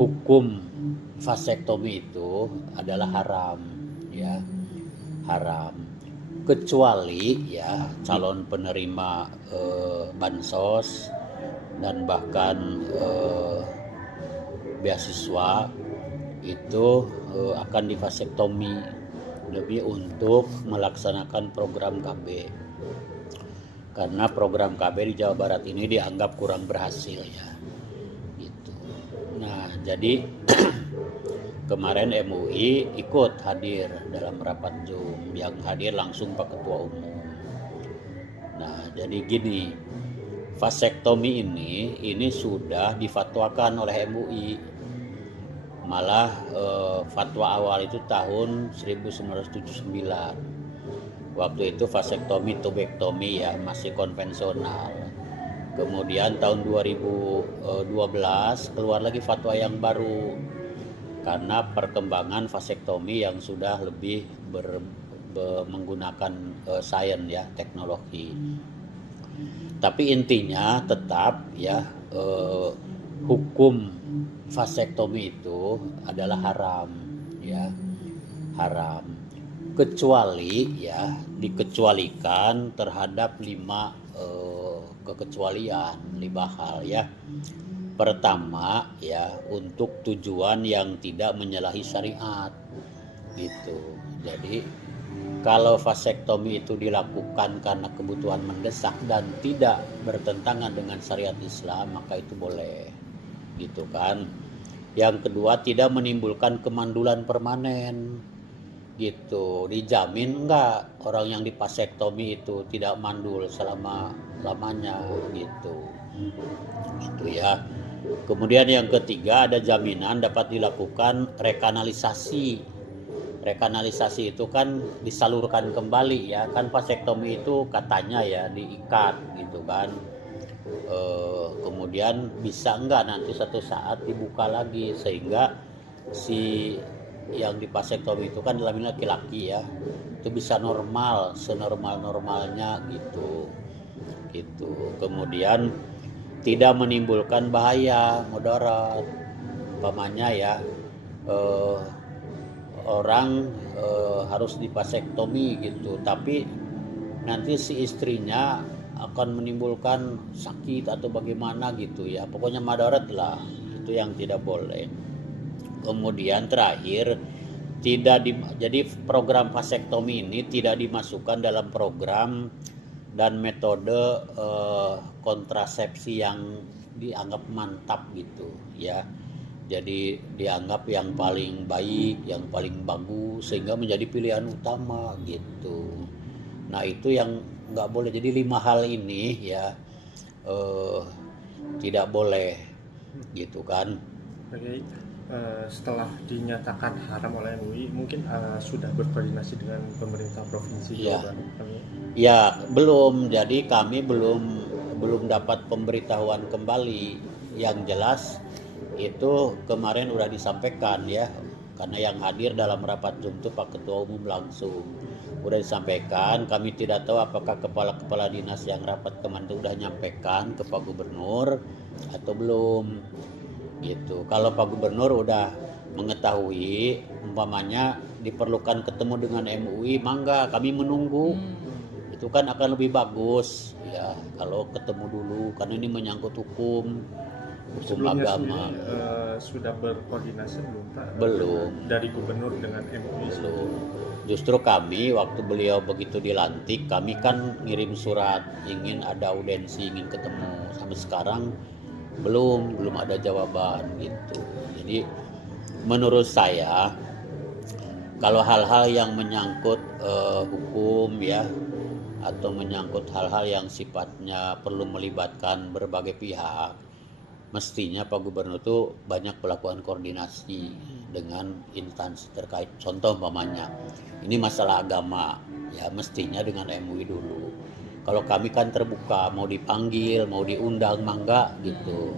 Hukum vasektomi itu adalah haram, ya, haram. Kecuali ya calon penerima bansos dan bahkan beasiswa itu akan divasektomi lebih untuk melaksanakan program KB. Karena program KB di Jawa Barat ini dianggap kurang berhasil ya. Gitu. Nah, jadi kemarin MUI ikut hadir dalam rapat Zoom, yang hadir langsung Pak Ketua Umum. Nah, jadi gini, vasektomi ini sudah difatwakan oleh MUI. Malah fatwa awal itu tahun 1979. Waktu itu vasektomi tubektomi ya, masih konvensional. Kemudian tahun 2012 keluar lagi fatwa yang baru karena perkembangan vasektomi yang sudah lebih menggunakan sains ya, teknologi. Tapi intinya tetap ya, hukum vasektomi itu adalah haram ya, haram. Kecuali ya, dikecualikan terhadap 5 kekecualian, 5 hal ya. Pertama ya, untuk tujuan yang tidak menyalahi syariat gitu. Jadi kalau vasektomi itu dilakukan karena kebutuhan mendesak dan tidak bertentangan dengan syariat Islam, maka itu boleh gitu kan. Yang kedua, tidak menimbulkan kemandulan permanen gitu. Dijamin enggak orang yang divasektomi itu tidak mandul selama lamanya gitu. Gitu ya. Kemudian yang ketiga, ada jaminan dapat dilakukan rekanalisasi. Rekanalisasi itu kan disalurkan kembali ya, kan vasektomi itu katanya ya diikat gitu kan. Kemudian bisa enggak nanti satu saat dibuka lagi, sehingga si yang divasektomi itu kan dalam laki-laki ya, itu bisa normal, senormal-normalnya gitu. Kemudian tidak menimbulkan bahaya mudarat, umpamanya ya, orang harus divasektomi gitu, tapi nanti si istrinya akan menimbulkan sakit atau bagaimana gitu ya, pokoknya madarat lah, itu yang tidak boleh. Kemudian terakhir, jadi program vasektomi ini tidak dimasukkan dalam program dan metode kontrasepsi yang dianggap mantap gitu ya. Jadi dianggap yang paling baik, yang paling bagus, sehingga menjadi pilihan utama gitu. Nah, itu yang nggak boleh. Jadi 5 hal ini ya tidak boleh gitu kan. Oke, setelah dinyatakan haram oleh MUI, mungkin sudah berkoordinasi dengan pemerintah provinsi Jawa Barat? Ya, belum. Jadi kami belum dapat pemberitahuan kembali. Yang jelas itu kemarin udah disampaikan ya, karena yang hadir dalam rapat Zoom itu Pak Ketua Umum langsung udah disampaikan. Kami tidak tahu apakah kepala-kepala dinas yang rapat kemarin itu udah nyampaikan ke Pak Gubernur atau belum gitu. Kalau Pak Gubernur udah mengetahui, umpamanya diperlukan ketemu dengan MUI, mangga kami menunggu. Itu kan akan lebih bagus ya kalau ketemu dulu, karena ini menyangkut hukum Sebelumnya agama. sudah berkoordinasi belum Pak? Belum. Dari gubernur dengan MUI? Belum. Justru kami waktu beliau begitu dilantik, kami kan ngirim surat ingin ada audiensi, ingin ketemu. Sampai sekarang belum ada jawaban gitu. Jadi menurut saya kalau hal-hal yang menyangkut hukum ya, atau menyangkut hal-hal yang sifatnya perlu melibatkan berbagai pihak, mestinya Pak Gubernur itu banyak melakukan koordinasi dengan instansi terkait. Contoh umpamanya, ini masalah agama, ya mestinya dengan MUI dulu. Kalau kami kan terbuka, mau dipanggil, mau diundang, mangga gitu.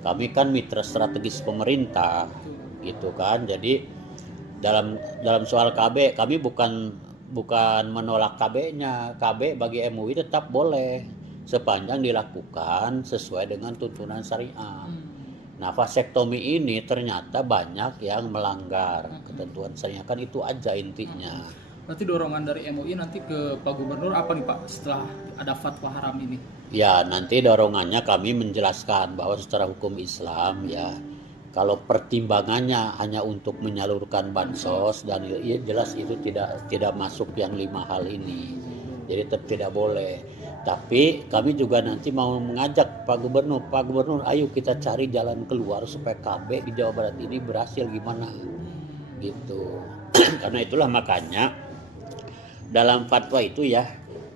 Kami kan mitra strategis pemerintah, gitu kan. Jadi dalam soal KB, kami bukan menolak KB-nya. KB bagi MUI tetap boleh sepanjang dilakukan sesuai dengan tuntunan syariah Nah, vasektomi ini ternyata banyak yang melanggar ketentuan syariah, kan itu aja intinya. Berarti dorongan dari MUI nanti ke Pak Gubernur apa nih Pak setelah ada fatwa haram ini? Ya, nanti dorongannya kami menjelaskan bahwa secara hukum Islam ya, kalau pertimbangannya hanya untuk menyalurkan bansos dan ya jelas itu tidak masuk yang 5 hal ini. Jadi tetap tidak boleh. Tapi kami juga nanti mau mengajak Pak Gubernur, ayo kita cari jalan keluar supaya KB di Jawa Barat ini berhasil gimana gitu. Karena itulah makanya dalam fatwa itu ya,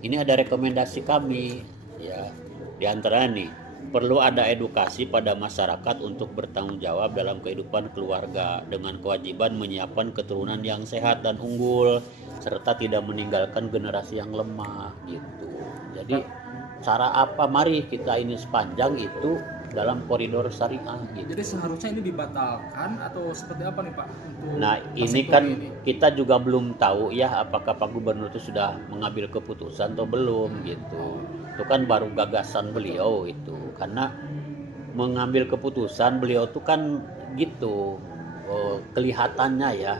ini ada rekomendasi kami ya, di antara nih perlu ada edukasi pada masyarakat untuk bertanggung jawab dalam kehidupan keluarga dengan kewajiban menyiapkan keturunan yang sehat dan unggul serta tidak meninggalkan generasi yang lemah gitu. Jadi cara apa, mari kita ini sepanjang itu dalam koridor syariah gitu. Jadi seharusnya ini dibatalkan atau seperti apa nih Pak untuk Nah ini kan kita juga belum tahu ya apakah Pak Gubernur itu sudah mengambil keputusan atau belum gitu. Itu kan baru gagasan beliau itu, karena mengambil keputusan beliau itu kan gitu, kelihatannya ya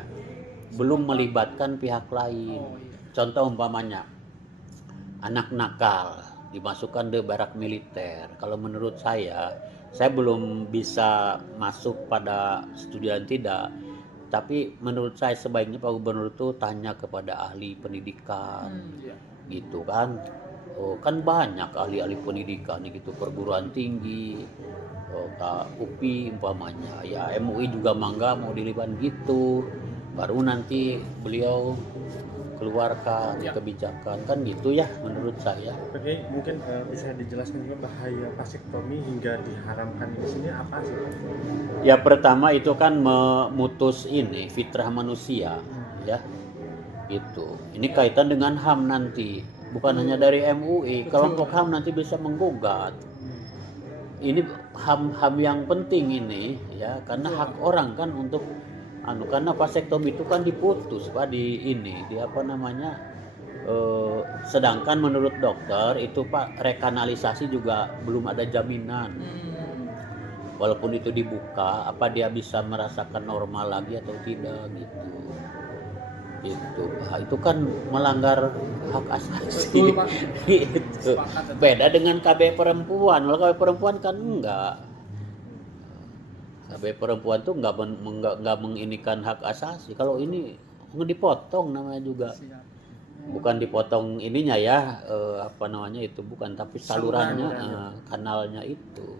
belum melibatkan pihak lain. Contoh umpamanya anak nakal dimasukkan ke barak militer. Kalau menurut saya belum bisa masuk pada setuju dan tidak. Tapi menurut saya sebaiknya Pak Gubernur itu tanya kepada ahli pendidikan, gitu kan. Kan banyak ahli-ahli pendidikan gitu, perguruan tinggi, UPI umpamanya. Ya MUI juga mangga mau dilibatkan gitu. Baru nanti beliau keluarkan kebijakan kan gitu ya menurut saya. Oke, mungkin bisa dijelaskan juga bahaya vasektomi hingga diharamkan di sini apa sih? Ya pertama itu kan memutus ini fitrah manusia ya. Itu. Ini kaitan dengan HAM nanti, bukan hanya dari MUI, kelompok HAM nanti bisa menggugat. Ini HAM yang penting ini ya, karena hak orang kan untuk karena vasektomi itu kan diputus Pak di apa namanya, sedangkan menurut dokter itu Pak rekanalisasi juga belum ada jaminan. Walaupun itu dibuka, apa dia bisa merasakan normal lagi atau tidak gitu Pak. Itu kan melanggar hak asasi. Gitu. Beda dengan KB perempuan. Kalau KB perempuan kan enggak. KB perempuan tuh nggak menginikan hak asasi. Kalau ini dipotong namanya juga, bukan dipotong ininya ya, apa namanya itu bukan, tapi salurannya, kanalnya itu.